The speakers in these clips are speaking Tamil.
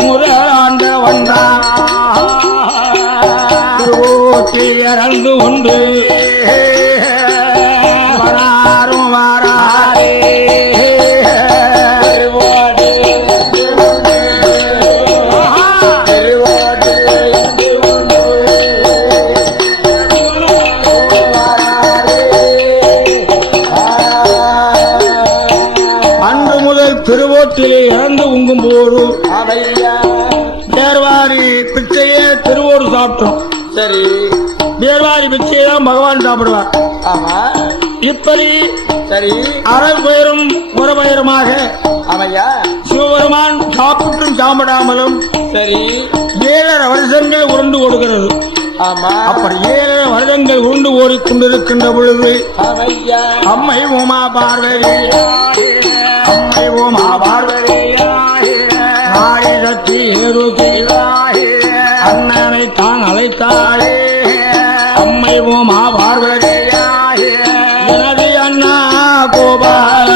முதலாண்ட வந்தான் இறந்து உண்டு வராரும் வாராரே அன்று முதல் திருவோட்டிலே இறந்து உங்கும் போது பேர்வாரி பிச்சையே திருவோடு சாப்பிட்டோம். சரி, பேர்வாரி பிச்சையை தான் பகவான் சாப்பிடுவார். இப்படி சரி அறப்பெயரும் புறப்பெயருமாக சிவபெருமான் சாப்பிட்டும் சாப்பிடாமலும் சரி 7.5 வருஷங்கள் உருண்டு ஓடுகிறது. அப்படி 7.5 வருடங்கள் உருண்டு ஓடிக்கொண்டிருக்கின்ற பொழுது அம்மை உமா பார்வதி அம்மை உமா பார்வதி ஆயிரத்தி அண்ணனை தான் அழைத்தாளே. அம்மை உமா பார்வதி எனது அண்ணா கோபால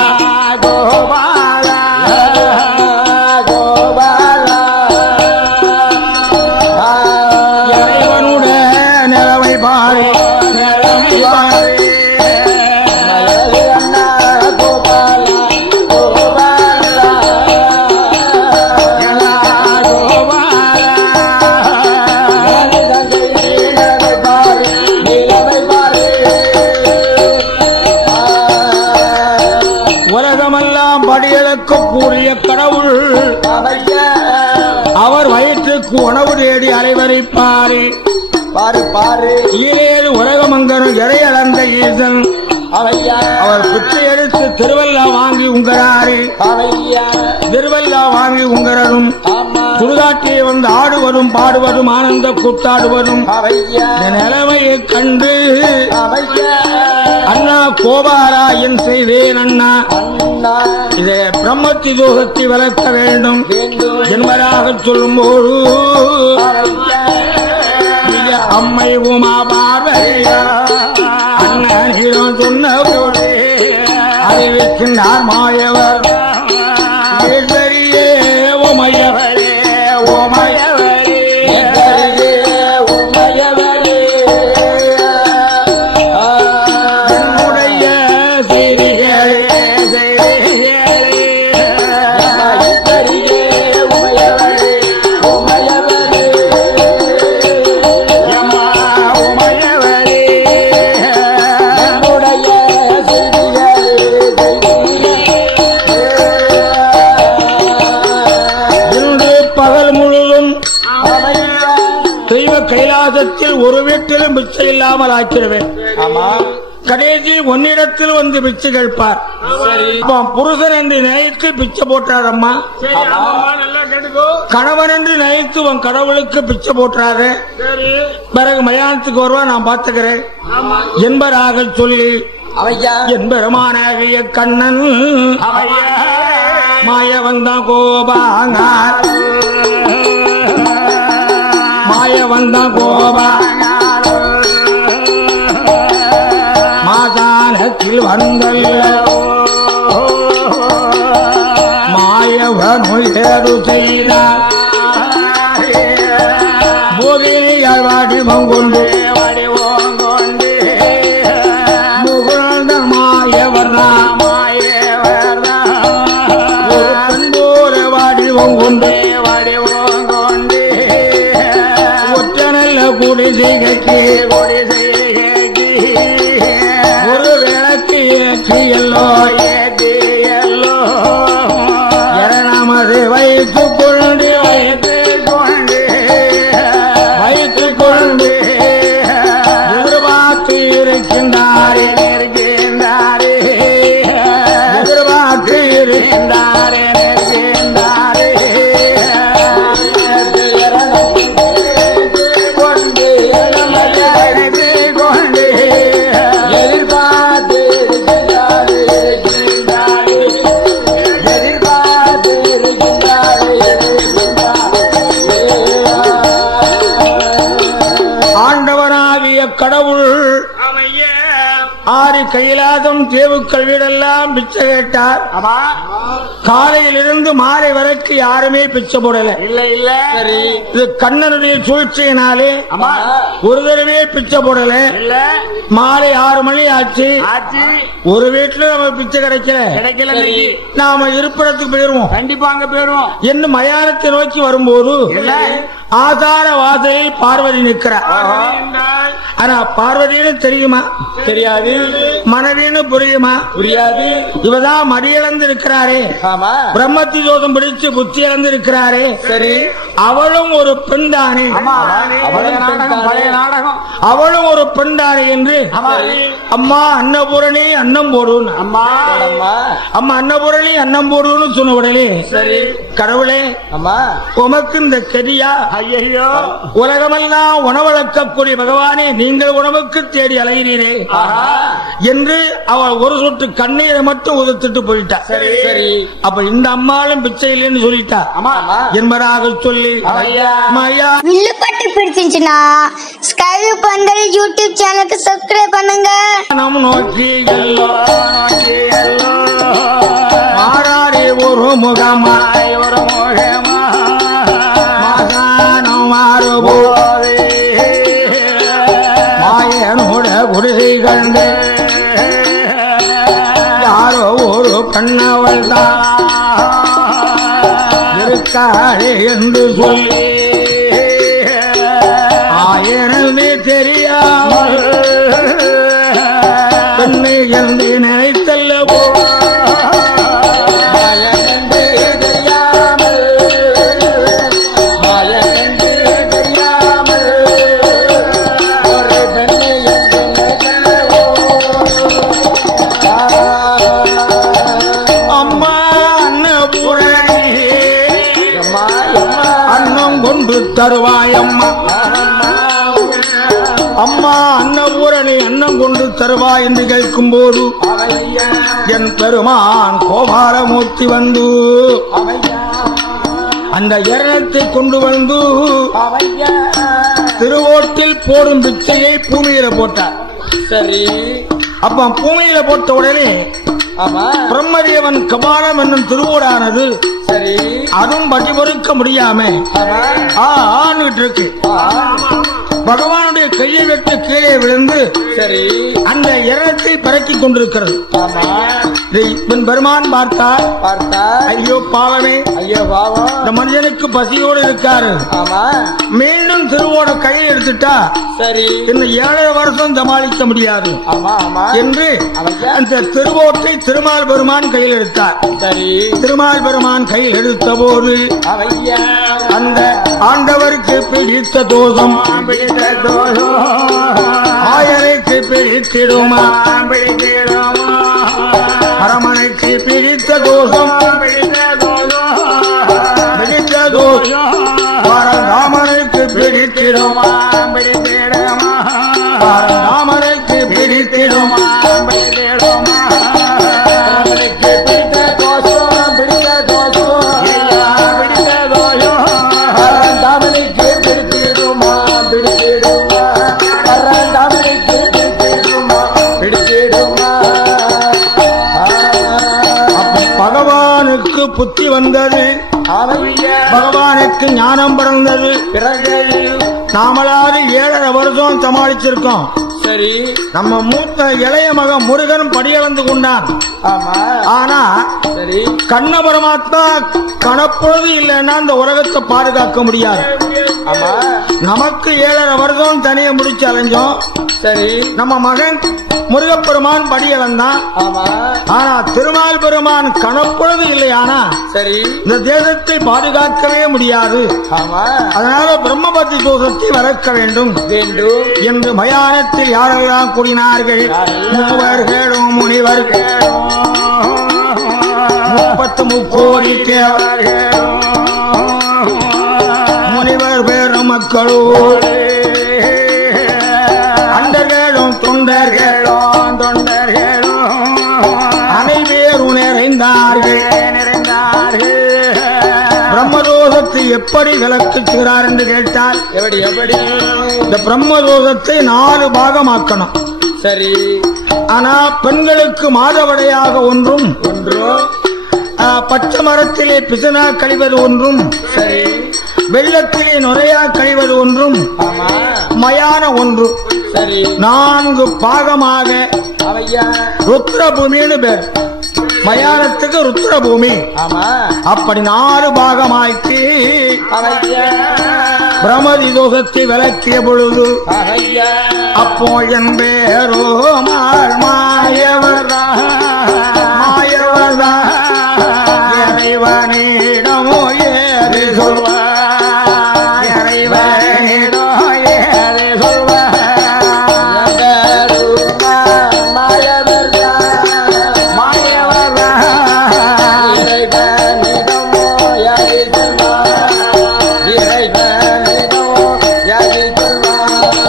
கோபால கோபால இறைவனுடைய நிலவை பாரு நிலவை பாரு கூறிய கடவுள் அவர் வயிற்றுக்கு உணவு தேடி அலைவரிப்பாரு பாரு பாரு 7 உலகமங்கரும் இறை அளந்த ஈசன் அவர் குற்றை எடுத்து திருவல்லா வாங்கி உங்கராரு திருவல்லா வாங்கி உங்கரனும் சுடுகாட்டியை வந்து ஆடுவதும் பாடுவதும் ஆனந்த கூத்தாடுவதும் நிலைமையை கண்டு அண்ணா கோபாலா என் செய்தேன் அண்ணா இதை பிரம்மத்தி தோகத்தை வளர்க்க வேண்டும் என்பதாக சொல்லும்போது அம்மை உமா பார்வையா அண்ணன் சொன்ன போது அறிவிக்கின்றார் மாயவர் உமையவரே உமையவரே உமையவரே என்னுடைய செய்திகளே கைலாசத்தில் ஒரு வீட்டிலும் பிச்சை இல்லாமல் ஆக்கிடுவேன். கடைசி ஒன்னிடத்தில் வந்து பிச்சை கேட்பார். புருஷன் என்று நினைத்து பிச்சை போட்டாரம்மா, கணவன் என்று நினைத்து உன் கடவுளுக்கு பிச்சை போட்டாரு. பிறகு மயானத்துக்கு வருவா நான் பார்த்துக்கிறேன் என்பதாக சொல்லி என்பெருமானாகிய கண்ணன் மாயவந்தான் கோபாங்க மாயவந்தான் கோபாங்க மாதானத்தில் வந்தல்ல மாயவனுள் ஏது செய்தார் போதினியால் வாடி கொண்டு முகுழ்ந்த மாயவர்ணா ஒரு பெண்போல வாடி கொண்டு ஒற்ற நல்ல கூடி செய்கைக்கு ஒரு விளக்கு ஏற்றியல்லோ நமது வைத்துக் கொண்டு எதிர்பார்த்து இருக்கின்றாரே எதிர்பார்த்து இருக்கின்றாரே கொண்டு கைலாசம் தேவுக்கள் வீடெல்லாம் பிச்சை கேட்டார். காலையிலிருந்து மாலை வரைக்கும் யாருமே பிச்சை போடல. இல்ல சரி, இது கண்ணனுடைய சூழ்ச்சியினாலே ஒரு தடவை பிச்சை போடல. மாலை 6 மணி ஆச்சு, ஒரு வீட்டுல நம்ம பிச்சை கிடைக்கல. நாம இருப்பிடத்துக்கு போயிருவோம், கண்டிப்பா அங்க போயிருவோம் என்று மயானத்தை நோக்கி வரும்போது ஆதார வாசலில் பார்வதி நிற்கிறார். ஆனா பார்வதினு தெரியுமா? தெரியாது. மனைவின்னு புரியுமா? புரியாது. இவதான் மடியிழந்து இருக்கிறாரே, பிரம்மத்தி தோஷம் பிடிச்சு புத்தி இழந்து இருக்கிறாரே. சரி, அவளும் ஒரு பெண் தானே, அவளும் ஒரு பெண் தானே என்று அம்மா அன்னபூரணி அன்னம் போடும், அம்மா அன்னபூரணி அன்னம் போடுன்னு சொன்ன உடனே சரி கடவுளே அம்மா உமக்கு இந்த கெதியா? ஐயோ, உலகமெல்லாம் உணவளக்கக்கூடிய பகவானே, நீங்கள் உணவுக்கு தேடி அலைகிறீரே என்று அவள் ஒரு சொட்டு கண்ணீரை மட்டும் உதத்துட்டு போயிட்டா. சரி, அப்ப இந்த அம்மாளும் பிச்சை இல்லைன்னு சொல்லிட்டா என்பதாக சொல்லி வில்லுப்பட்டு பிடிச்சிருந்துச்சுன்னா ஸ்கைவி பந்தல் யூடியூப் சேனலுக்கு சப்ஸ்கிரைப் பண்ணுங்க. நம் நோக்கி மாறாரே ஒரு முகமாய் ஒரு முகமா மாறுபோதே மாயனோட குருகை கண்டு யாரோ ஒரு பெண்ணவள் தான் இருக்காளே என்று சொல்லி ஆயனே தெரியாமல் பெண்ணை என்று நினைத்தல்ல போ தருவாயம்மா, அம்மா அன்னபூரணி அன்னம் கொண்டு தருவாய் என்று கேட்கும் போது என் பெருமான் கோபாலமூர்த்தி வந்து அந்த எரணத்தை கொண்டு வந்து திருவோட்டில் போடும் பிச்சையை பூமியில போட்டார். சரி, அப்ப பூமியில போட்ட உடனே பிரம்மதேவன் கபாலம் என்னும் திருவோடானது சரி அதுவும் பட்டி பொறுக்க முடியாம இருக்கு. பகவானுடைய கையை விட்டு கீழே விழுந்து சரி அந்த இரணத்தை பறக்கிக் கொண்டிருக்கிறது. பெருமான் பார்த்தார். ஐயோ பாவமே, ஐயோ பாவம், இந்த மனிதனுக்கு பசியோடு இருக்காரு. மீண்டும் திருவோட கையை எடுத்துட்டா சரி இன்னும் 7 வருஷம் சமாளிக்க முடியாது என்று அந்த திருவோட்டை திருமால் பெருமான் கையில் எடுத்தார். சரி, திருமால் பெருமான் கையில் எடுத்த போது அந்த ஆண்டவருக்கு பிடித்த தோஷம் ஆயருக்கு பிடித்திடுமா, அரமனைக்கு பிடித்த தோஷம் பிடித்த தோஷம் ராமனுக்கு பிடித்திடுமா, ராமனுக்கு பிடித்திடுமா, புத்தி வந்தது, பகவானுக்கு ஞானம் பிறந்தது. பிறகு நாமளாவது 7.5 வருஷம் சமாளிச்சிருக்கோம். சரி, நம்ம மூத்த இளைய மகன் முருகன் படியளந்து கொண்டான். ஆனா சரி கண்ண பரமாத்மா கணப்பொழுது இல்லைன்னா அந்த உலகத்தை பாதுகாக்க முடியாது. நமக்கு 7.5 வருஷம் தனிய முடிச்சு அலைஞ்சோம். சரி, நம்ம மகன் முருகப்பெருமான் படியளந்தான். ஆனா திருமால் பெருமான் கணப்பொழுது இல்லையானா சரி இந்த தேசத்தை பாதுகாக்கவே முடியாது. அதனால பிரம்மபத்தி தோஷத்தை வளர்க்க வேண்டும் என்று மயானத்தில் யாரெல்லாம் கூடினார்கள்? மூவர்களும் முனிவர்களும் 33 கோடி தேவர்களும் முனிவர் பெருமக்களும் அண்டர்களும் தொண்டர்களும் அனைவரும் நிறைந்தார்கள். பிரம்மதோஷத்தை எப்படி விளக்குகிறார் என்று கேட்டால் எப்படி இந்த பிரம்மதோஷத்தை 4 பாகமாக்கணும். சரி, ஆனா பெண்களுக்கு மாதவிடையாக ஒன்றும் பச்சை மரத்திலே பிசனா கழிவது ஒன்றும் வெள்ளத்திலே நுரையா கழிவது ஒன்றும் மயான ஒன்று 4 பாகமாக ருத்ரபூமின்னு பேர். மயானத்துக்கு ருத்ரபூமி. அப்படி 4 பாகமாய்க்கு பிரமதி தோஷத்தை விளக்கிய பொழுது அப்போ என் பேரோ மாயவர்தா மாயவர்தா இறைவனிடமோ ஏறி சொல்வார் இறைவனிடோ ஏறி சொல்வார் மாயவர்தா மாயவர்தா இறைவனிடமோ ஏறி சொல்வார் இறைவனிடமோ ஏறி சொல்வார்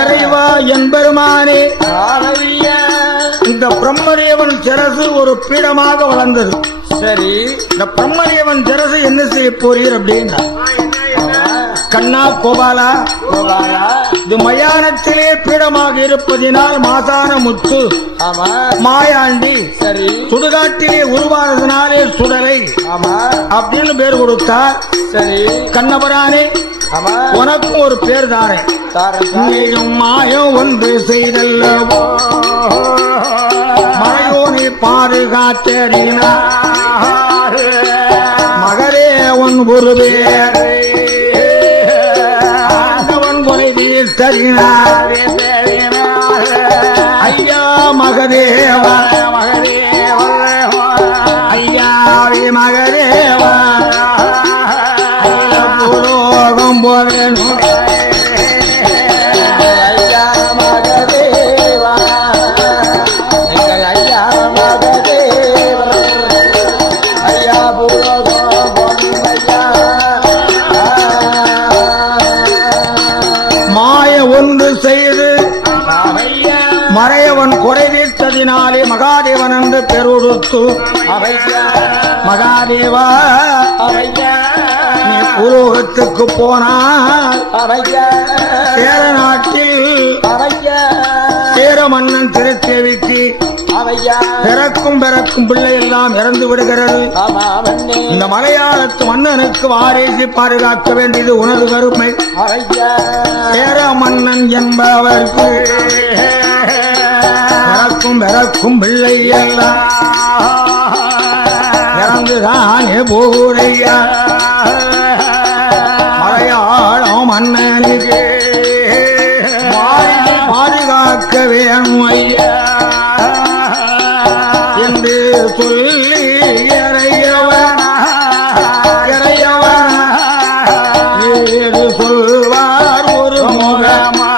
இறைவா என்பெருமானே இந்த பிரம்மதேவன் சிரசு ஒரு பீடமாக வளர்ந்தது. சரி, இந்த பிரம்மதேவன் சிரசு என்ன செய்ய போறீர் அப்படின்னா கண்ணா கோபாலா இது மயானத்திலே பீடமாக இருப்பதினால் மாசான முத்து மாயாண்டி சுடுகாட்டிலே உருவானதுனாலே சுடலை அப்படின்னு பேர் கொடுத்தார். சரி கண்ணபரானே உனக்கும் ஒரு பேர் தாரேன். மாயம் ஒன்று செய்தல்லவோ மறையோனை பாதுகாத்தறினார் மகரேவன் ஒரு பேர் ஆண்டவன் கொலை தீர்த்தறினார் ஐயா மகதேவ மகதேவ ஐயாவி மகதேவ புலோகம் போதேன் மறையவன் குறை தீர்த்ததினாலே மகாதேவன் என்று பெருடுத்து மகாதேவா நீ பூலோகத்துக்கு போனார் சேர நாட்டில் சேர மன்னன் திருத்தேவிக்கு பிறக்கும் பிள்ளை எல்லாம் இறந்து விடுகிறது. இந்த மலையாளத்து மன்னனுக்கு வாரிசு பாதுகாக்க வேண்டியது உனது கருமை. சேர மன்னன் என்பவருக்கு பிறக்கும் பிள்ளை எல்லாம் இறந்துதானே போகுதையா மலையாளம் மன்னனுக்கு பாதுகாக்க வேணும் ஐயா என்று சொல்லி இறையவனா சொல்வார் ஒரு முகமா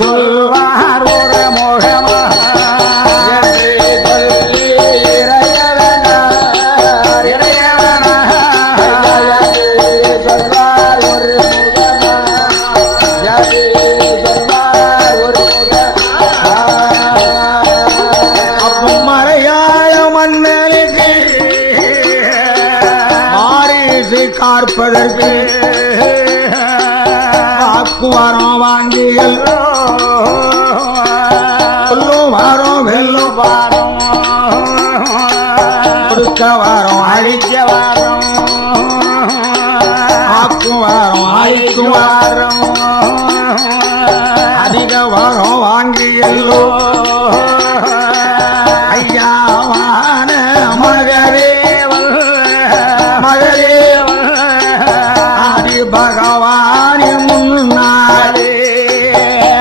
சொல்வார் ஒரு முகமா பார்ப்பதற்கு வாக்குவாரம் வாங்கிகள் சொல்லும் வாரம் வெல்லும் வாரம் கொடுக்க வாரம் அழிக்க வாரம் வாக்குவாரம் அழிக்கு வாரம் அதிக வாரம் வாங்கியல்லோ ஐயாவான மகரேவல் மகரேவல் பகவானி முன்னாலே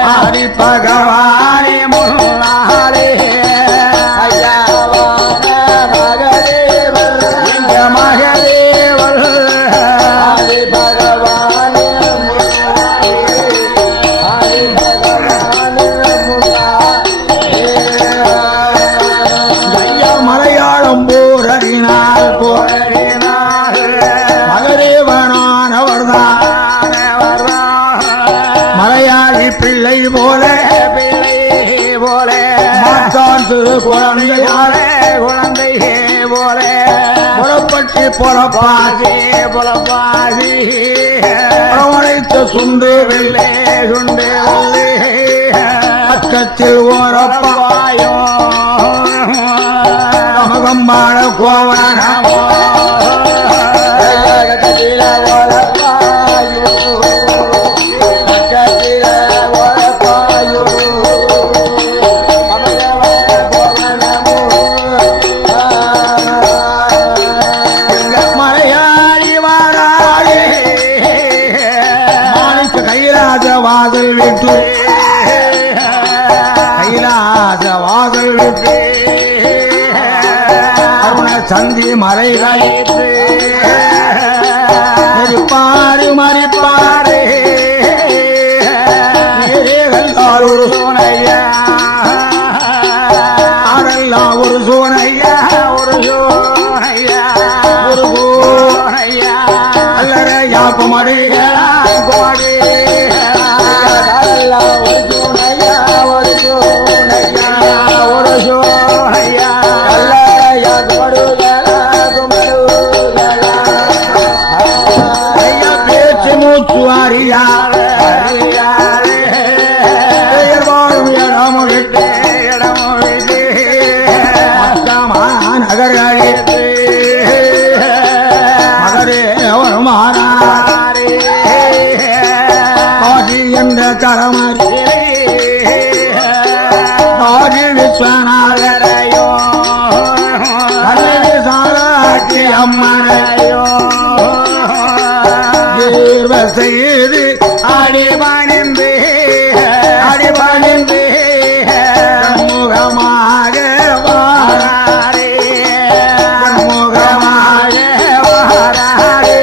ஹரி பகவானி முன்னாலே ஐயாவான மகதேவர் மகதேவர் ஹரி பகவானி ஹரி பகவானி ஐயா மலையாளம் போரடினார் மலையாளி பிள்ளை போல குழந்தையாரே குழந்தை போல புறப்பட்டு புறப்பாசி புறப்பாசி அவனைத்து சுண்டு வெள்ளே சுண்டு வெள்ளே பக்கத்தில் ஓரப்பாயோ மகம்பாட கோவனமோ வாசல் விட்டு கைலாச வாசல் விட்டு அருண சந்தி மலை கழித்து மறிப்பாரு மறிப்பாரு ஒரு சோனையா ஆடெல்லாம் ஒரு சோனையா ஒரு சோனையா ஒரு சோனையா அல்லற யாப்ப மடிகளா கோடி பேச்சு மூச்சு அறியாறு இடமொழிட்டு இடமொழிட்டு நகரழித்து மகரே ஒரு மாறாரே ஆதி என்ற தரமறி ஆதி விஸ்வநாதரையோ சாராட்சி அம்மனையோ செய்து அடிபணிந்து அடிபணிந்து முகமாக வாராரே முகமாக வாராரே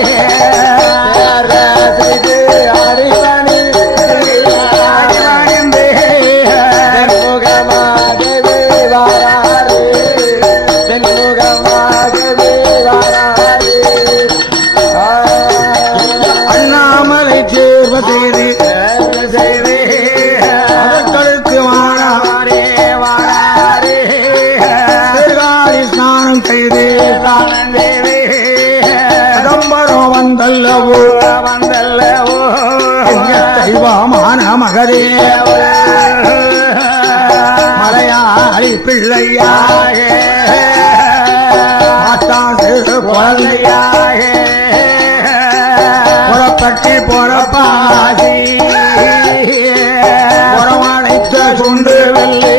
அடிபணிந்து அடிபணிந்து முகமாகவே வாராரே முகமாகவே வாராரே அண்ணாமலை தேர்வு செய்து அதற்கடுத்து வாராரே வாராரே பெருகாரி ஸ்நானம் செய்து கடம்பரம் வந்தல்லவோ வந்தல்லவோ தெய்வமான மகரே மலையாளி பிள்ளையாக மாட்டாண்டு குழந்தையாக புறப்பட்டு புறப்பாசி புறமடைத்த சுண்டு வெள்ளே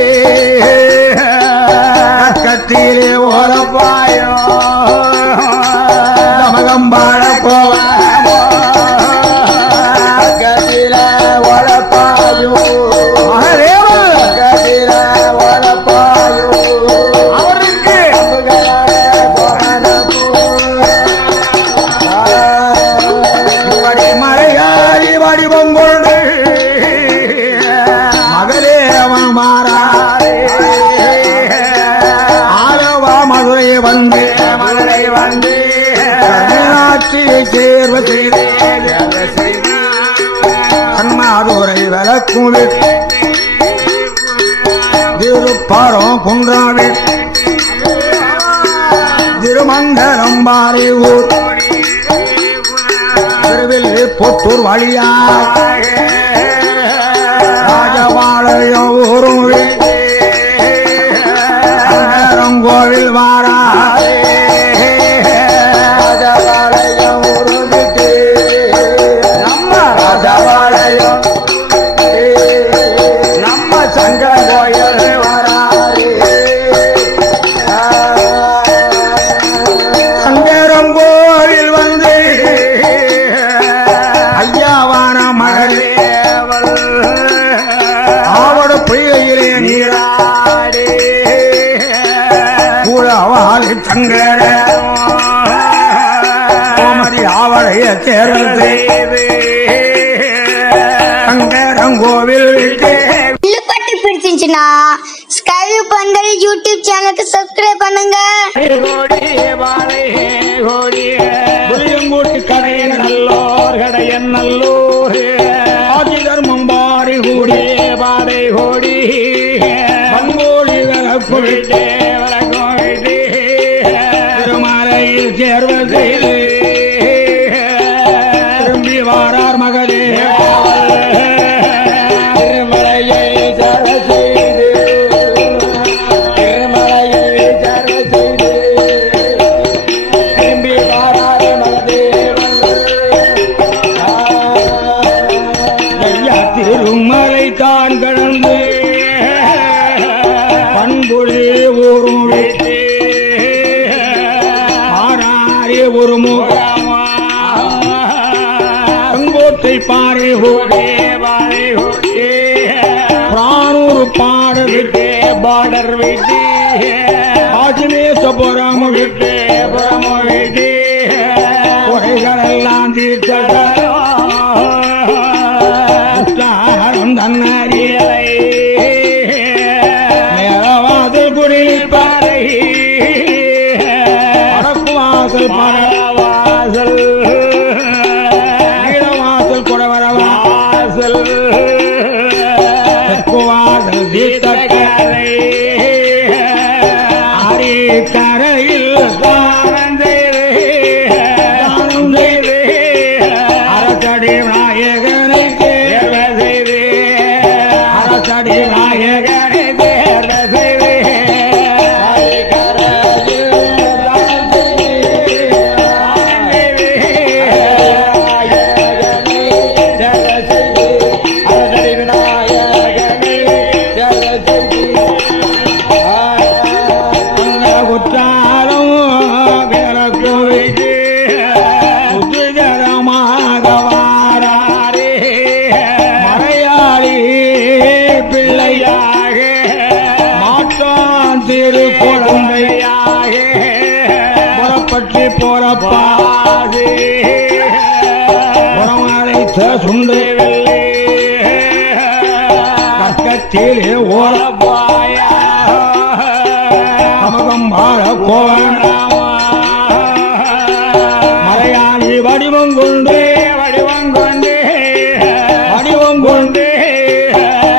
கத்திலே ஓரப்பாயோ மகம்பாட கோவனமோ கத்தில ஓரப்பாயோ கத்தில ஓரப்பாயோ அவருக்கு மலையாளி வடிவம் கொண்டு மகளே அவன் மாறாரே ஆரவா மதுரை வந்து மதுரை வந்து மீனாட்சியை தேர்வு செய்து கண்ணாதுரை விளக்கும் திருப்பாரம் குன்றாவே திருமங்கலம் பாரி ஊர் பொத்தூர் வழியாக ராஜபாளையம் ஊரும் கோவில் வாராரே ராஜபாளையம் ஊரும் நம்ம ராஜபாளையம் நம்ம சங்கர கோயில் வாராரே சங்கரம் கோவில் வந்து ஐயாவான மகளேவள் ஆவட பொய்யிலே நீராடே கூழவாளி தங்கர கோமதி ஆவடைய தேர்வு செய்து சங்கரங்கோவில் பட்டு பிடிச்சிருந்துச்சுன்னா ஸ்கைவியூ பந்தல் யூடியூப் சேனலுக்கு சப்ஸ்கிரைப் பண்ணுங்க. புளியங்கூட்டு கடையன் நல்லோர் கடையன் நல்லூர் ஆதி தர்மம் பாரி கூடி பாதை கூடி பங்கோடி விளக்கு விட்டே விளக்கு விட்டே திருமலையில் தேர்வு செய்து திரும்பி வாரார் மகளே திருமலையை தேர்வு செய்து திருமலையை தேர்வு செய்து திரும்பி வாரார் மகளே ஐயா திருமலை தான் கடந்து பண்புழி ஊரும் வைத்து ஆறாரே ஒரு முகோட்டை பாறை ஹோடே பாறை ஹோடே பிரானூர் பாட விட்டு பார்டர் விட்டு ஆஜினேசபுரம் விட்டு புறம் விட்டு குறைகளெல்லாம் தீர்த்தாரம் தன்னறியலை மேலவாசல் குடிப்பாறை வடக்குவாசல் பரவாசல் நீளவாசல் குடவரவாசல் தெற்குவாசல் தீர்த்தக்கரை அரிக்கரையில் ஸ்நானம் செய்து அரசடி நாயகனை தேர்வு செய்து அரசடி நாயகனை தேர்வு செய்து புறப்பட்டு போறப்பாது புறமழைத்த சுண்டு வெள்ளி பக்கத்திலே ஓரப்பாய அமகம் வாழ கோவனாமா மலையாளி வடிவம் கொண்டு வடிவம் கொண்டு வடிவம் கொண்டு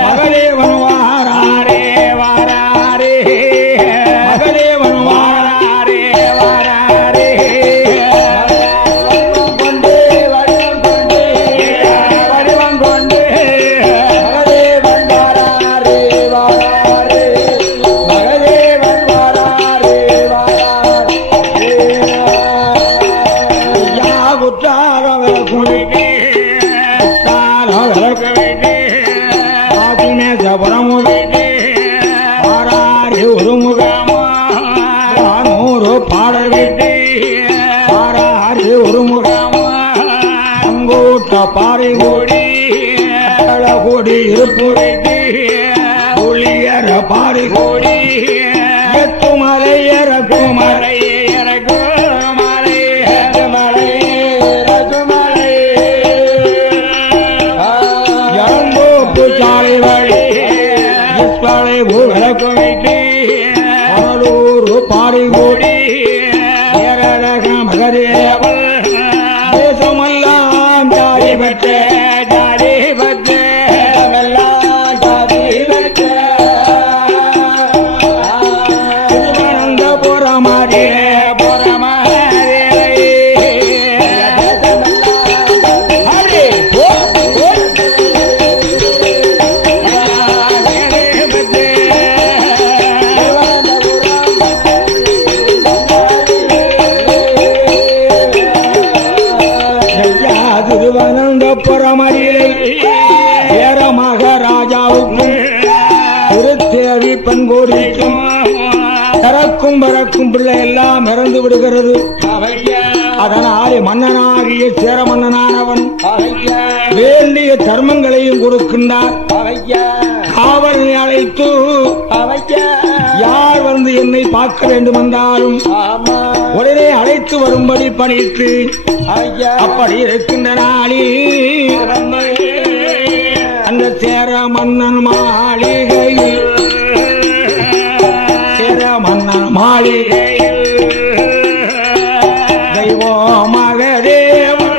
மகளேவன் வாராரே வாராரே மகளேவன் வாராரே வாராரே கொண்டு வடிவம் கொண்டு வடிவம் கொண்டு மகளேவன் வாராரே வாராரே மகளேவன் வாராரே வாராரே யா குற்றாலவ குடிக்கே குற்றாலவ குடிக்கே ஆதினேசபுரம் விட்டு ஆறாறு ஒரு முகமா நூறு பாடல் விட்டு ஆறாறு ஒரு முகமா அங்கூட்ட பாறை கூடி கூடி இருப்பு விட்டு ஒளியற பாறை கூடி எத்துமலை இறக்குமலை இறக்குமலை மலை இறக்குமலை இறங்கோப்பு சாலை வழி இப்பாலை விளக்கு வைத்து அனலூர் பாடி கூடி ஏரழக மகரேவல் தேசமெல்லாம் ஜாதி பெற்ற ஜாதி பெற்ற எல்லாம் ஜாதி பெற்ற திருவனந்தபுரமாரே திருவனந்தபுரமரியை ஏற மகாராஜாவுக்கும் திருத்தேவி பண்போடிக்கும் தரக்கும் பறக்கும் பிள்ளை எல்லாம் இறந்து விடுகிறது. அதனால் மன்னனாகிய சேர மன்னனானவன் வேண்டிய தர்மங்களையும் கொடுக்கின்றார். காவலனை அழைத்து யார் வந்து என்னை பார்க்க வேண்டும் என்றாலும் உடனே அழைத்து வரும்படி பணித்து அப்படி இருக்கின்ற நாளில் அந்த சேர மன்னன் மாளிகையில் சேர மன்னன் மாளிகையில் தெய்வமகதேவன்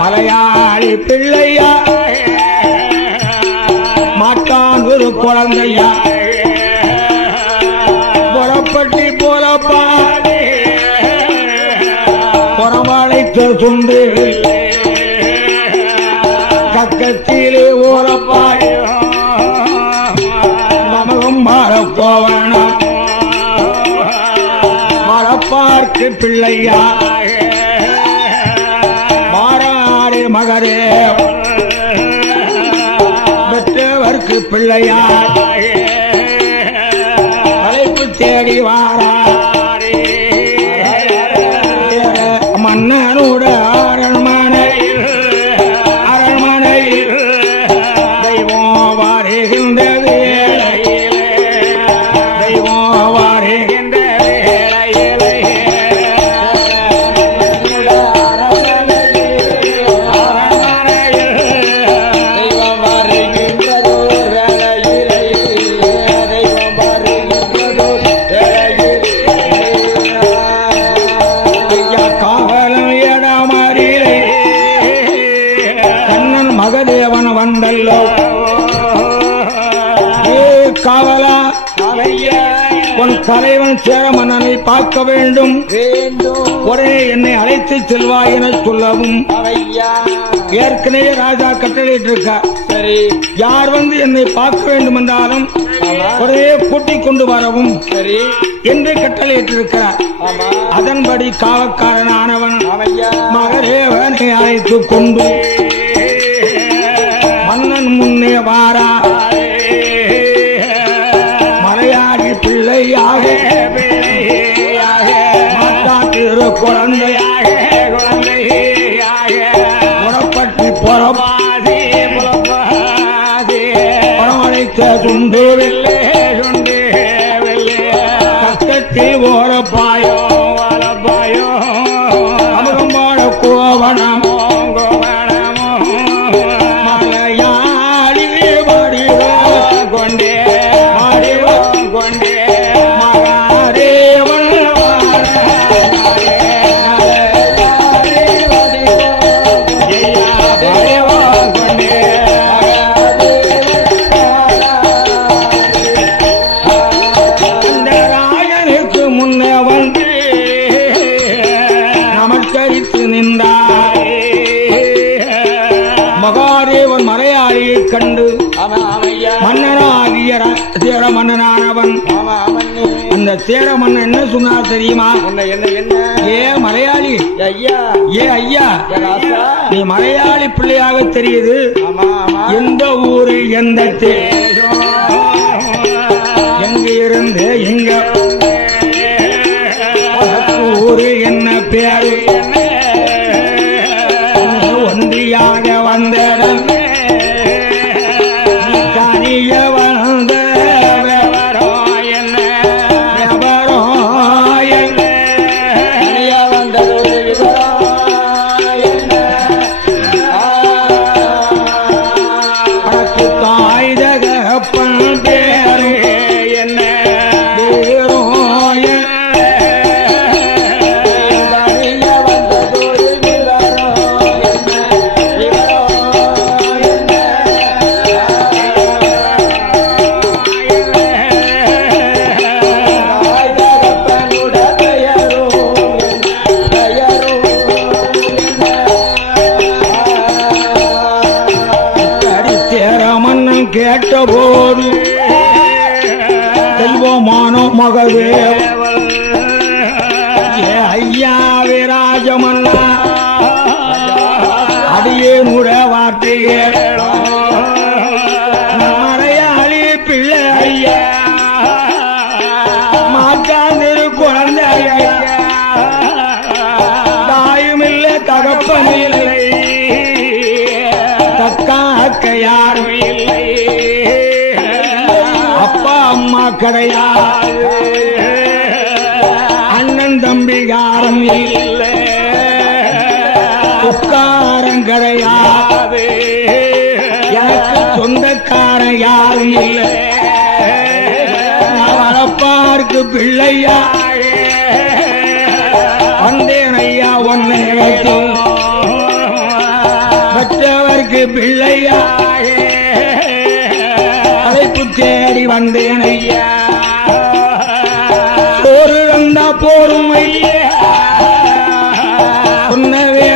மலையாளி பிள்ளையா மாட்டாங்குரு குழந்தையா புறப்பட்டி போலப்பாடி அழைத்த துண்டு பக்கத்திலே ஓரப்பாய் நமகம் மாறப்போவனம் மரப்பார்க்கு பிள்ளையா மாறாடி மகரே பெற்றவர்க்கு பிள்ளையா அழைப்பு தேடி வாரா மன்னனோட அரண்மனையில் தெய்வம் வருகின்ற வேளையிலே தெய்வம் வருகின்ற வேளையிலே தெய்வம் வருகின்றதோ வேளையிலே தெய்வம் வருகின்றதோ மகதேவன் வந்தல்லோ காவலா உன் தலைவன் சேரமன்னனை பார்க்க வேண்டும் உடனே என்னை அழைத்து செல்வாய் என சொல்லவும் ஏற்கனவே ராஜா கட்டளையிட்டு இருக்கார். சரி, யார் வந்து என்னை பார்க்க வேண்டும் என்றாலும் உடனே கூட்டிக் கொண்டு வரவும் சரி என்று கட்டளையிட்டிருக்கிறார். அதன்படி காவக்காரனானவன் மகதேவனை அழைத்துக் கொண்டு மன்னன் முன்னே வாரா மலையாடி பிள்ளையாக மாற்றாத்திரு குழந்தையாக புறப்பட்டு புறமடைத்த துண்டு வெள்ளே கஷ்டத்தில் ஓரப்பாயோ அமுகம்பாட கோவனமோ கண்டு மன்னனாகிய சேர மன்னனானவன் அந்த சேர மன்னன் என்ன சொன்னார் தெரியுமா? ஏ மலையாளி ஐயா, ஏ ஐயா நீ மலையாளி பிள்ளையாக தெரியுது. எந்த ஊரு எந்த எங்க இருந்து எங்க ஊரு என்ன பேரு ஒன்றியாக வந்தடன் கேட்டபோது தெய்வமானோ மகதேவன் ஐயா விராஜமன்னா அடியே முற வார்த்தையே மலையாளி பிள்ளை ஐயா மாற்றாந்திரு குழந்தை ஐயா தாயுமில்லை தகப்பனில்லை தக்காக்க யாரும் இல்லை அப்பா அம்மா கிடையாது அண்ணன் தம்பி யாரும் இல்லை உட்காரம் கிடையாது எனக்கு சொந்தக்காரன் யாரும் இல்லை வளப்பாருக்கு பிள்ளையா வந்தேன் ஐயா ஒன்னை பெற்றவர்க்கு பிள்ளையா அழைப்பு தேடி வந்தேன் ஐயா போரு வந்தா போரும் ஐயா சொன்னவே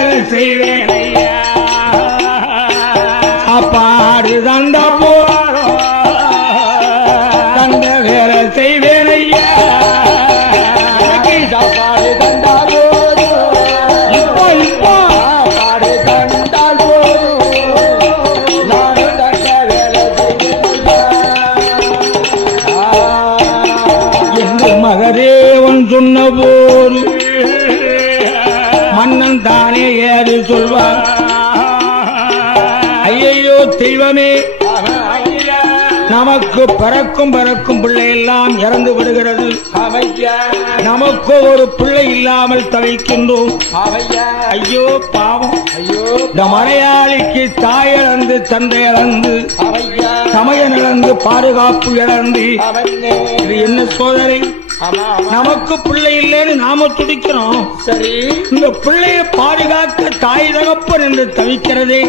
மன்னன் தானே ஏது சொல்வார். ஐயோ தெய்வமே, நமக்கு பிறக்கும் பிள்ளை எல்லாம் இறந்து விடுகிறது. நமக்கு ஒரு பிள்ளை இல்லாமல் தவிக்கின்றோம். ஐயோ பாவம், இந்த மலையாளிக்கு தாய் இழந்து தந்தை இழந்து சமயம் இழந்து பாதுகாப்பு இழந்து இது என்ன சோதனை? நமக்கு பிள்ளை இல்லைன்னு நாம துடிக்கிறோம். சரி, இந்த பிள்ளைய பாதுகாக்க தாய் தகப்பன் என்று தவிக்கிறதே.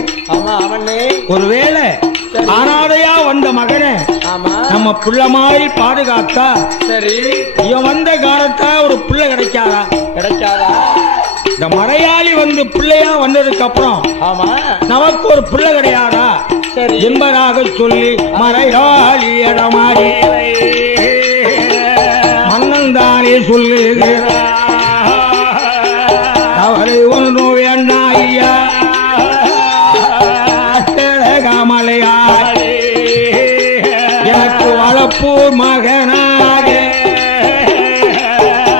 ஒருவேளை அனாதையா வந்த மகனை நம்ம பிள்ளை மாதிரி பாதுகாத்தா சரி, இவன் வந்த காலத்தா ஒரு பிள்ளை கிடைக்காதா? இந்த மலையாளி வந்து பிள்ளையா வந்ததுக்கு அப்புறம் நமக்கு ஒரு பிள்ளை கிடையாதா என்பதாக சொல்லி மலையாளி இடமாறி மன்னன் தானே சொல்லுகிறார். அவரை ஒன்று வேண்டாம் ஐயா, மலையாளி எனக்கு வளப்பூர் மகனாக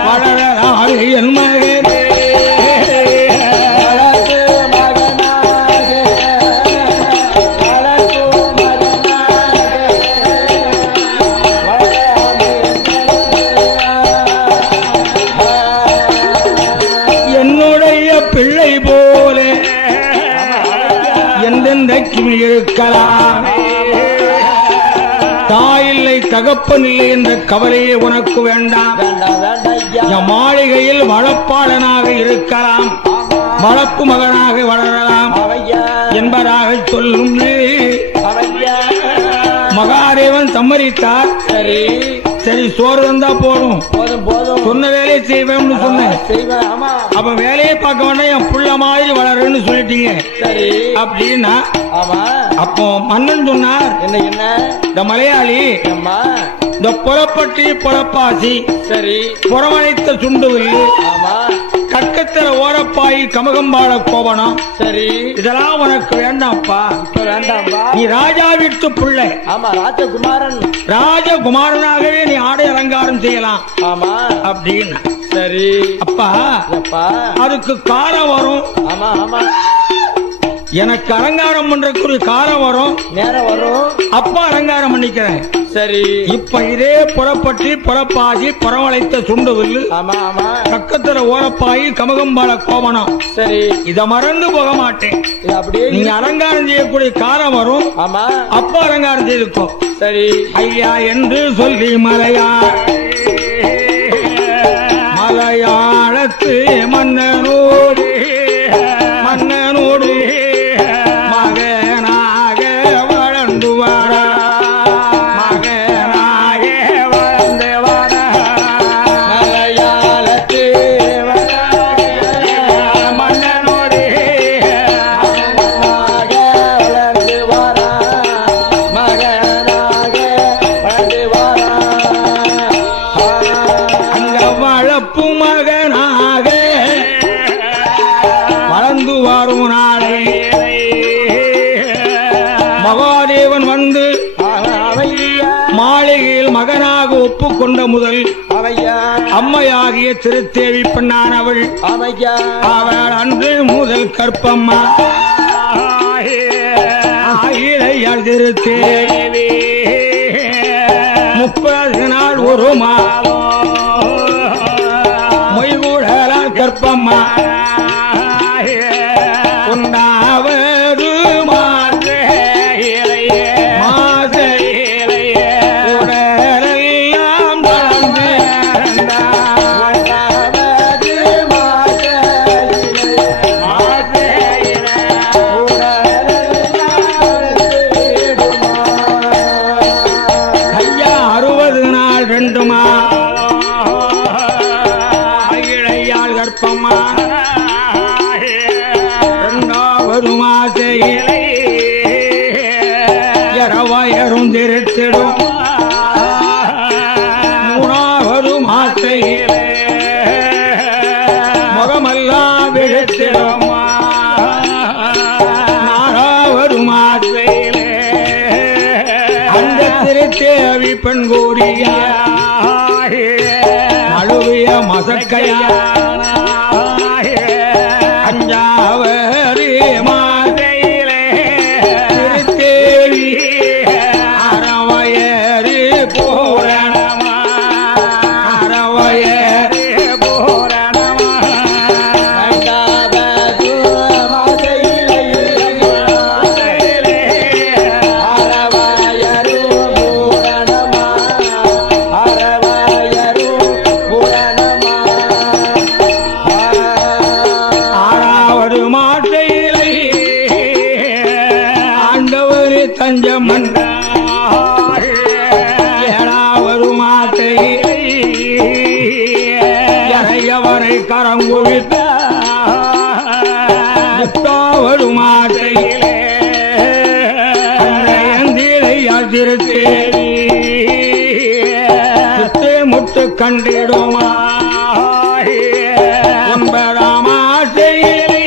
வளராது என் மகனே. என்னுடைய பிள்ளை போல எந்தெந்தைக்கும் இருக்கலாம். தாயில்லை தகப்பன் இல்லை என்ற கவலையே உனக்கு வேண்டாம். மாளிகையில் வளப்பாளனாக இருக்கலாம், வளப்பு மகனாக வளரலாம் என்பதாக சொல்லும். மகாதேவன் சம்மதித்தார். சரி சரி, சோறு வந்தா போதும், சொன்ன வேலையை செய்வேன்னு சொன்னேன். அப்ப வேலையை பார்க்க வேண்டாம், என் புள்ள மாதிரி வளருன்னு சொல்லிட்டீங்க அப்படின்னா அப்போ மன்னன் சொன்னார், என்ன இந்த மலையாளி இந்த புறப்பட்டி புறப்பாசி சரி புறமழைத்த சுண்டுவில் கற்கத்திர ஓரப்பாயி கமகம்பாள கோவனம் சரி இதெல்லாம் உனக்கு வேண்டாம்ப்பா. வேண்டாம்ப்பா, நீ ராஜா வீட்டு பிள்ளை. ஆமா, ராஜகுமாரன். ராஜகுமாரனாகவே நீ ஆடை அலங்காரம் செய்யலாம். ஆமா அப்படின்னு. சரி அப்பா, அதுக்கு காலம் வரும். ஆமா ஆமா, எனக்கு அலங்காரம் பண்றதுக்கு காலம் வரும், நேரம் வரும். அப்பா அலங்காரம் பண்ணிக்கிறேன். சரி, இப்ப இதே புறப்பட்டி புறப்பாசி புறவளைத்த சுண்டுவில்லு பக்கத்துல ஓரப்பாயி கமகம்பாள கோவனம் சரி இத மறந்து போக மாட்டேன். அப்படியே நீங்க அலங்காரம் செய்யக்கூடிய காலம் வரும். ஆமா, அப்பா அலங்காரம் செய்திருக்கோம். சரி ஐயா என்று சொல்லி மலையாளத்து மன்னனோடு மகனாக வளர்ந்து வர மலையாளத்து மன்னனோடு வளர்ந்து வர மகனாக வளர்ந்து வர அங்க வளப்பு மகனாக வளர்ந்து வரும் நாளை மகாதேவன் வந்து மாளிகையில் மகனாக ஒப்புக்கொண்ட முதல் அம்மையாகிய திருத்தேவி பெண்ணானவள் அவள் அன்று முதல் கற்பம்மா ஆயிழையாள் திருத்தேவி 30 நாள் ஒரு மாதம் மொய்கூடலால் கற்பம்மா உண்டாவது உடலெல்லாம் ஐயா 60 நாள் 2 இழையாள் கற்பம்மா இரண்டாவது மாசையிலே இரவயரும் திருத்திடும் மூணாவது மாசையிலே முகமெல்லாம் விழுத்திடும் நாலாவது மாசையிலே அந்த திருத்தேவி பெண் கூறிய அழுவிய மசக்கையா மாட்டையிலே திருத்தேவி முத்து கண்டிடுமா என்பதாம் ஆசையிலே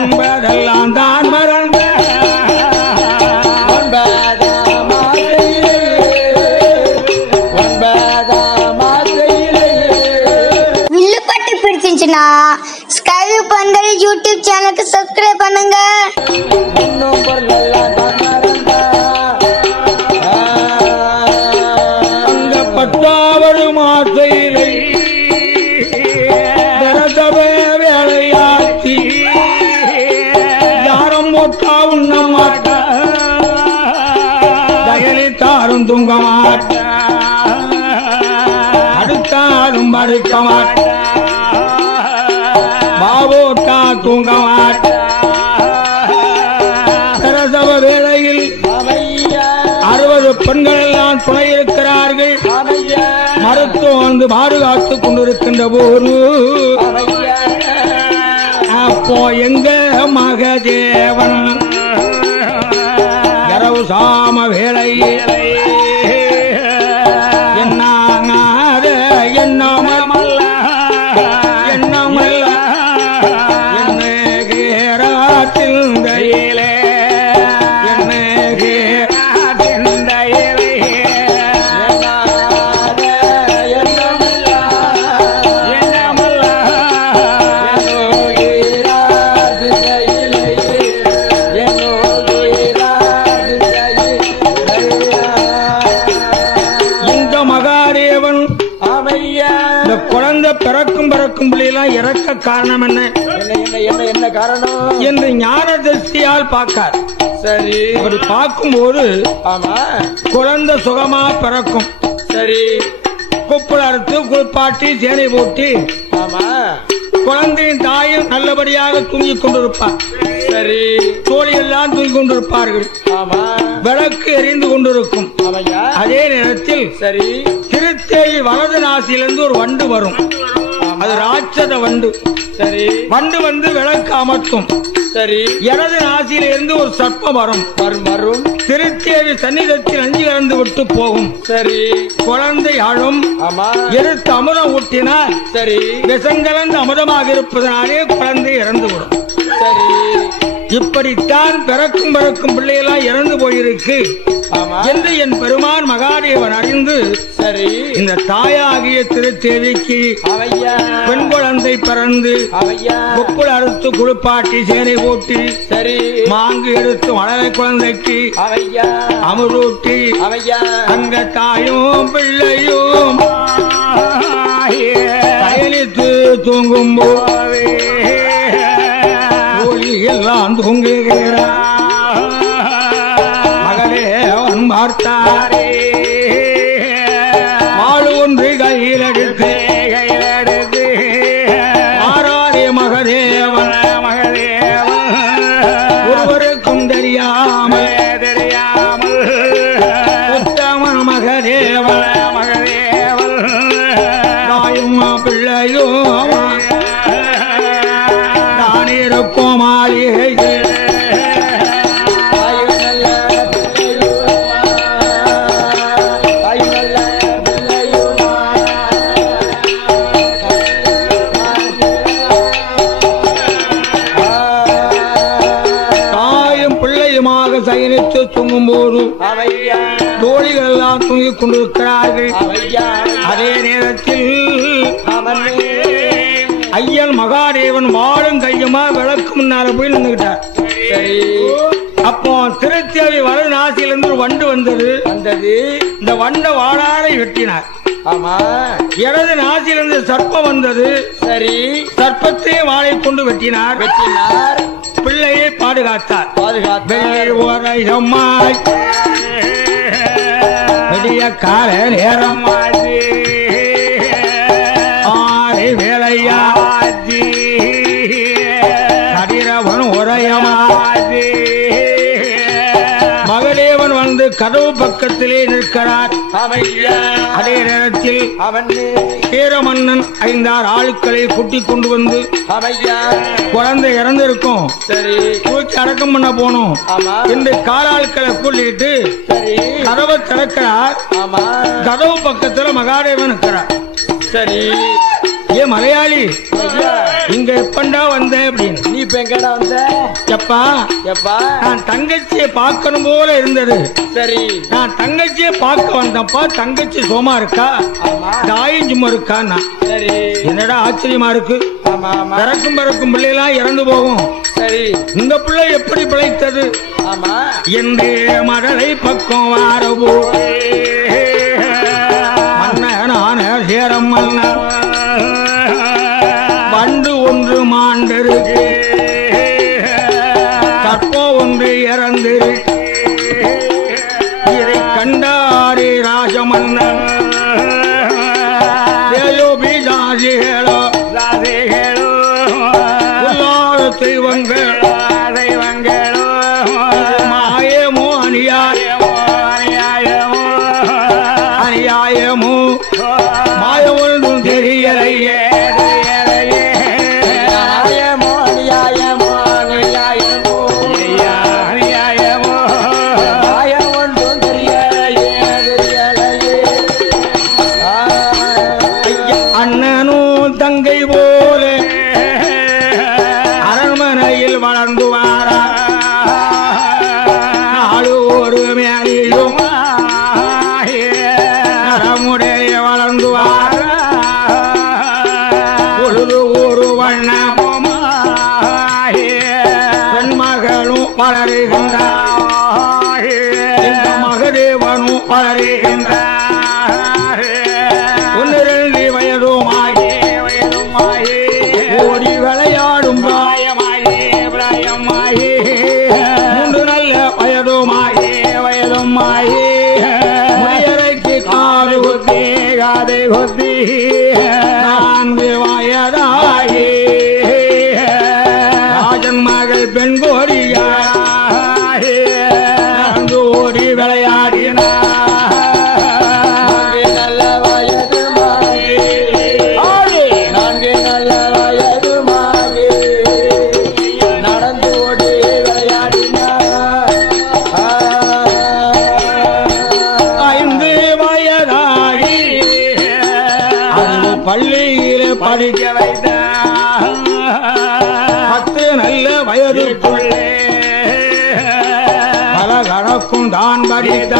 என்பதெல்லாம் தான் மறந்த வில்லுப்பட்டு பிடிச்சிருந்துச்சுன்னா ஸ்கைவியூ பண்கள் யூடியூப் சேனலுக்கு சப்ஸ்கிரைப் பண்ணுங்க. அந்த 10வது மாசையிலே வேலையாச்சி யாரும் போட்டா உண்ண மாட்டா தயலித்தாரும் தூங்க மாட்டா அடுத்தாலும் படுக்க மாட்டா பாவோட்டா தூங்க மாட்டா. பிரசவ வேளையில் 60 பெண்கள் எல்லாம் துணை இருக்கிறார்கள். மருத்துவம் வந்து பாதுகாத்துக் கொண்டிருக்கின்ற போது அப்போ எங்க மகதேவன் இரவு சாம வேளையில் என்னாத எண்ணமல்ல எண்ணமல்ல என்ன கேராத்திந்தையிலே பிறக்கும் பிள்ளையெல்லாம் இறக்க காரணம் என்ன என்ன காரணம் என்று ஞான திருஷ்டியால் பார்க்கார். சரி, அப்படி பார்க்கும்போது ஆமா குழந்தை சுகமா பிறக்கும். சரி, கொப்புள் அறுத்து குளிப்பாட்டி சேனை போட்டி ஆமா குழந்தையின் தாயும் நல்லபடியாக தூங்கிக் கொண்டிருப்பார். சரி, தோழி எல்லாம் தூங்கிக் கொண்டிருப்பார்கள். ஆமா விளக்கு எரிந்து கொண்டிருக்கும். அதே நேரத்தில் சரி திருத்தேவி வலது நாசியிலிருந்து ஒரு வண்டு வரும். அது ராட்சத வண்டு. சரி, வண்டு வந்து விளக்கு அமர்த்தும். சரி, இடது நாசியிலிருந்து ஒரு சர்ப்பம் வரும். திருத்தேவி சன்னிதத்தில் அஞ்சு கலந்து விட்டு போகும். சரி, குழந்தை அழும். எடுத்து அமுதம் ஊட்டினால் சரி விஷங்கலந்து அமுதமாக இருப்பதனாலே குழந்தை இறந்துவிடும். சரி, இப்படித்தான் பிறக்கும் பிள்ளையெல்லாம் இறந்து போயிருக்கு என்று என் பெருமான் மகாதேவன் அறிந்து சரி இந்த தாயாகிய திருத்தேவிக்கு பெண் குழந்தை பிறந்து கொப்புள் அறுத்து குளிப்பாட்டி சேனை போட்டி சரி மாங்கு எடுத்து வளர குழந்தைக்கு அமுதூட்டி அங்க தாயும் பிள்ளையும் பயணித்து தூங்கும் போவே எல்லாம் தூங்குகிறார். மகளே அவன் பார்த்தாரே மாடு ஒன்று கையில் எடுத்து ஆறாரே மகதேவன் ஒருவருக்கும் தெரியாமல் உத்தமன் மகதேவன் தாயும் பிள்ளையும் சயனித்து தூங்கும் போது தோழிகள் எல்லாம் தூங்கிக் கொண்டிருக்கிறார்கள். அதே நேரத்தில் ஐயன் மகாதேவன் வாழும் கையுமா விளக்கு முன்னால போய் நின்றுகிட்டார். அப்போ திருத்தேவி வலது நாசியிலிருந்து வண்டு வந்தது. இந்த வண்டை வாழாரை வெட்டினார். இடது நாசியிலிருந்து சர்ப்பம் வந்தது. சரி, சர்ப்பத்தை வாழை கொண்டு வெட்டினார். பிள்ளையை பாதுகாத்தார். விடிய கால நேரம் ஆறு வேலையாஜி கதிரவன் உரையமாஜி மகதேவன் வந்து கதவு பக்கத்திலே நிற்கிறார். அதே நேரத்தில் சேர மன்னன் 5-6 ஆட்களை கூட்டிக் கொண்டு வந்து குழந்தை இறந்திருக்கும், தூக்கி அடக்கம் பண்ண போனோம் என்று காலாட்களை கூட்டிட்டு கதவை திறக்கிறார். கதவு பக்கத்துல மகாதேவன் இருக்கிறார். சரி, ஏ மலையாளி, இங்க எப்பண்டா வந்த அப்படின்னு. நீ இப்ப எங்கடா வந்த? எப்பா எப்பா நான் தங்கச்சியை பார்க்கணும் போல இருந்தது. சரி, நான் தங்கச்சியை பார்க்க வந்தப்பா. தங்கச்சி சோமா இருக்கா, தாயும் சும்மா இருக்கா. சரி, என்னடா ஆச்சரியமா இருக்கு. பிறக்கும் பிறக்கும் பிள்ளைலாம் இறந்து போகும். சரி, இந்த பிள்ளை எப்படி பிழைத்தது? ஆமா, எந்த மடலை பக்கம் வாரவோ மன்னனான சேரம் மன்ன வண்டு ஒன்று மாண்டிருக்கு, கற்போ ஒன்று இறந்திருக்கு. இதை கண்டாரே ராஜமன்னன் பீஜாசிகளோ தெய்வங்களோ மாயமோ அநியாயமோ அநியாயமோ மாயம் ஒன்றும் தெரியலையே. அண்ணனும் தங்கை போல அரண்மனையில் வளர்ந்து வாரா. நாடு ஒரு மேலையும் நரமுடைய வளர்ந்து வாரா. பொழுது ஒரு வண்ணமும் பெண்மகளும் வளருகின்றார். இந்த மகதேவனும் வளருகின்றார். 1-2 வயதுமாகி ஓடி விளையாடும் பிராயமாகி 3 நல்ல வயதுமாகி முயலைக்கு காது குத்தி 4 வயதாகி ராஜன் மகள் பெண் கோடியாகி ஓடி விளையாடினார். பள்ளியில படிக்க வைத்த 10 நல்ல வயதுக்குள்ளே பல கணக்கும் தான் படித்த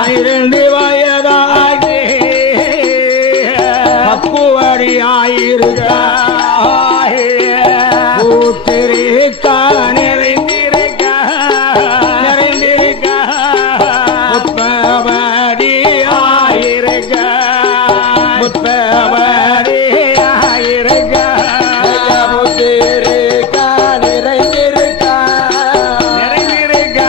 12 வயதாகி பக்குவடி ஆயிருக்காய். கூத்திருக்கா நிறைந்திருக்கா முப்படி ஆயிருக்கா முப்படி ஆயிருக்கா நிறைந்திருக்கா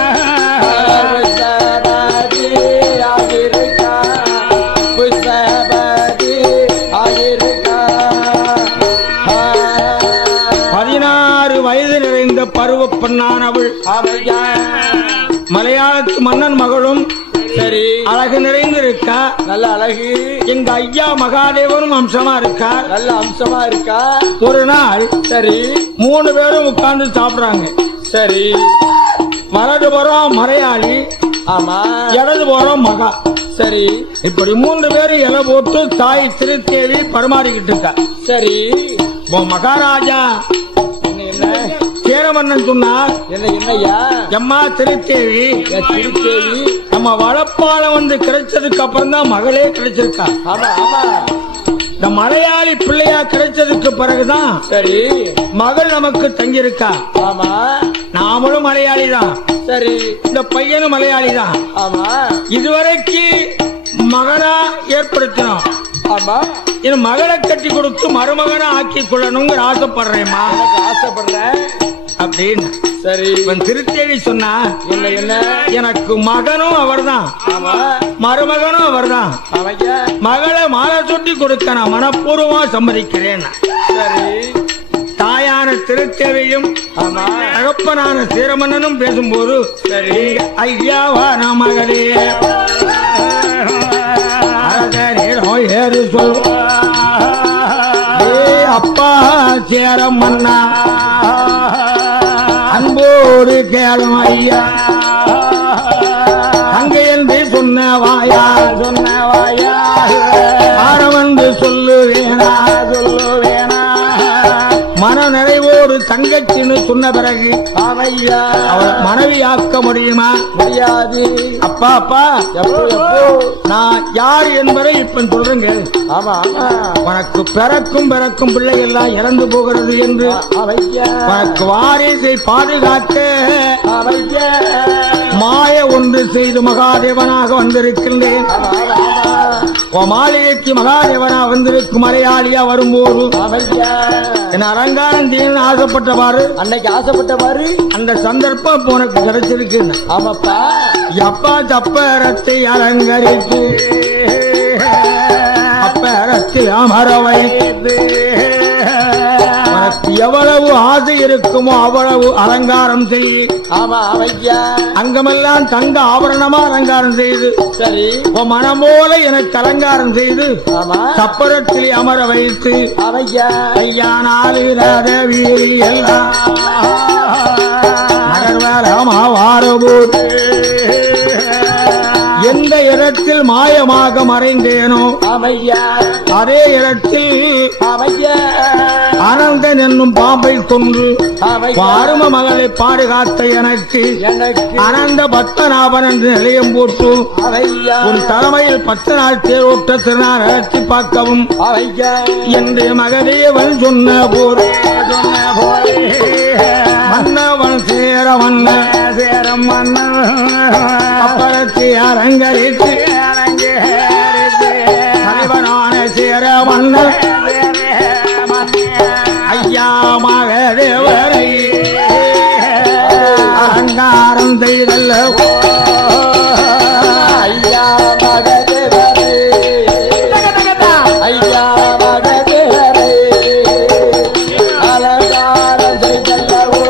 பருவ பெண்ணானவள். மலையாளத்து மன்னன் மகளும் சரி அழகு நிறைந்திருக்கா. நல்ல அழகு. எங்க ஐயா மகாதேவனும் அம்சமா இருக்கா. நல்ல அம்சமா இருக்கா. ஒரு நாள் சரி 3 பேரும் உட்கார்ந்து சாப்பிடுறாங்க. சரி, வலது புறம் மலையாளி, ஆமா, இடது புறம் மகா. சரி, இப்படி 3 பேரும் இலை போட்டு தாய் திருத்தேவி பரிமாறிக்கிட்டு இருக்கா. சரி, மகாராஜா சேரமன்னன் சொன்னார். என்னையா? எம்மா திருத்தேவி நம்ம வளப்பாலம் வந்து கிடைச்சதுக்கு அப்புறம் தான் மகளே கிடைச்சிருக்கா. இந்த மலையாளி பிள்ளையா கிடைச்சதுக்கு பிறகுதான் சரி மகள் நமக்கு தங்கியிருக்கா. ஆமா, நாமளும் மலையாளி தான். சரி, இந்த பையனும் மலையாளி தான். ஆமா, இதுவரைக்கு மகனா ஏற்படுத்தினோம். ஆமா, என் மகளை கட்டி கொடுத்து மருமகனை ஆக்கி கொள்ளணுங்கிற ஆசைப்படுறேம்மா. ஆசைப்படுறேன் அப்படின்னு. சரி, இவன் திருத்தேவி சொன்னா என்ன எனக்கு மகனும் அவர் தான், மருமகனும் அவர் தான். மகளை மாலை சுட்டி கொடுக்க நான் மனப்பூர்வமா சம்மதிக்கிறேன். சரி, தாயான திருத்தேவையும் தகப்பனான சீரமன்னனும் பேசும்போது ஐயாவான மகளே ஏறு சொல் அப்பா சேரமன்னா அன்போடு கேளும் ஐயா அங்கே என்று சொன்னவாயா ஆரவந்து சொல்லுவேனா மன நிறைவோடு தங்கச்சின்னு சொன்ன பிறகு அவர் மனைவியாக்க முடியுமா? முடியாது. அப்பா அப்பா நான் யார் என்பதை இப்ப சொல்றேங்க. உனக்கு பிறக்கும் பிள்ளை எல்லாம் இறந்து போகிறது என்று உனக்கு வாரிசை பாதுகாக்க மாய ஒன்று செய்து மகாதேவனாக வந்திருக்கின்றேன். மாளிகைக்கு மகாதேவனா வந்திருக்கும் மலையாளியா வரும்போது என் அலங்காரம் தீன்னு ஆசைப்பட்டவாறு அன்னைக்கு ஆசைப்பட்டவாறு அந்த சந்தர்ப்பம் உனக்கு கிடைச்சிருக்கு. ஆமாப்பா அப்பா தப்பரத்தை அலங்கரித்து அப்பரத்தை அமர வைத்து உனக்கு எவ்வளவு ஆசை இருக்குமோ அவ்வளவு அலங்காரம் செய். ஆமா அங்கமெல்லாம் தங்க ஆபரணமா அலங்காரம் செய்து சரி மனம் போல எனக்கு அலங்காரம் செய்து சப்பரத்தில் அமர வைத்து ஐயா நாலு வீரி எல்லாம் நகர்வலமா வாரபோது எந்த இடத்தில் மாயமாக மறைந்தேனோ அதே இடத்தில் அனந்தன் என்னும் பாம்பை கொன்று பாரும மகளை பாதுகாத்த எனக்கு அனந்த பத்மநாபன் என்று நிலையம் போட்டு உன் தலைமையில் 10 நாள் தேரோட்ட திருநாள் நடத்தி பார்க்கவும் என்று மகதேவன் சொன்ன போது மன்னவன் சேர மன்னன் அப்பறத்தை அரங்கரித்து தலைவனான சேர மன்னன் ஐயா மகதேவரை அலங்காரம் செய்தல்ல ஐயா மகதேவரை ஐயா மகதேவரை அலங்காரம் செய்தல்லவோ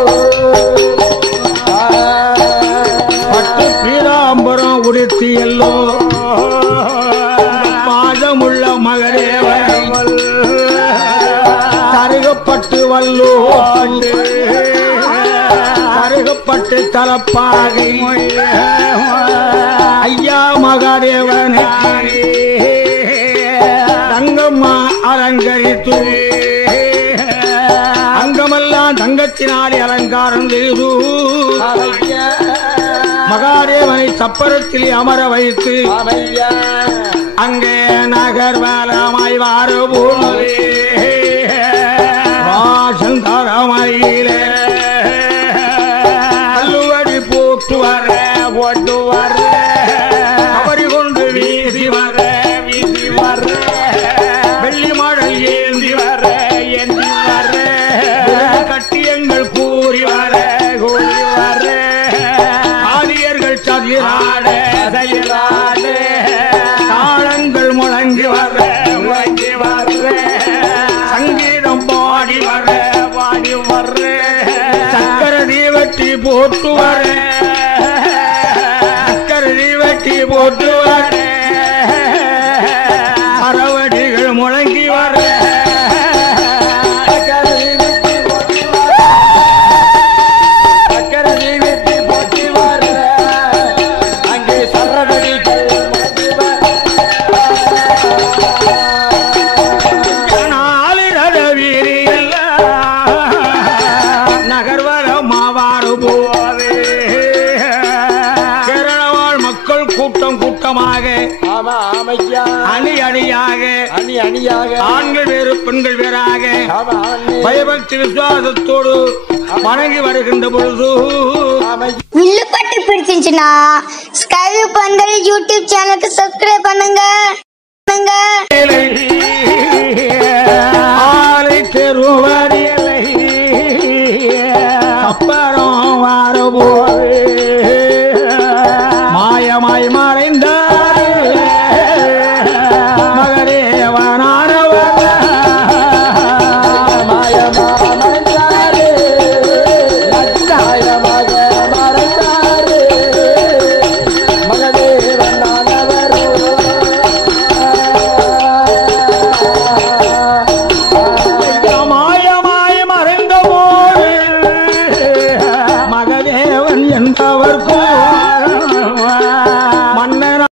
பட்டு பீராம்பரம் உடுத்தி எல்லோ பாதமுள்ள மகதேவரை கருகப்பட்டு வல்லோ கருகப்பட்டு தலப்பாகை ஐயா மகாதேவன் தங்கம்மா அலங்கரித்து அங்கமெல்லாம் தங்கத்தினாலே அலங்காரம் செய்து மகாதேவனை சப்பரத்தில் அமர வைத்து அங்கே நகர்வலமாய் வாரபோலே வாசந்தரமையிலே அல்லுவடி போட்டு வர அவரி கொண்டு வீசி வர வெள்ளி மாடல் ஏந்தி வர கட்டியங்கள் கூறி வர ஆதியர்கள் சதிராட தாளங்கள் முழங்கி வர சங்கீதம் பாடி வர சக்கர தீவட்டி போட்டு வர சக்கர தீவட்டி போட்டு வர அறவடிகள் முழங்கி வர அணியாக ஆண்கள் வேறு பெண்கள் வேறாக பயபக்தி விசுவாசத்தோடு வணங்கி வருகின்ற பொழுது வில்லுப்பட்டு பிடிச்சிருந்துச்சுன்னா ஸ்கைவி பந்தல் யூடியூப் சேனலுக்கு சப்ஸ்கிரைப் பண்ணுங்க.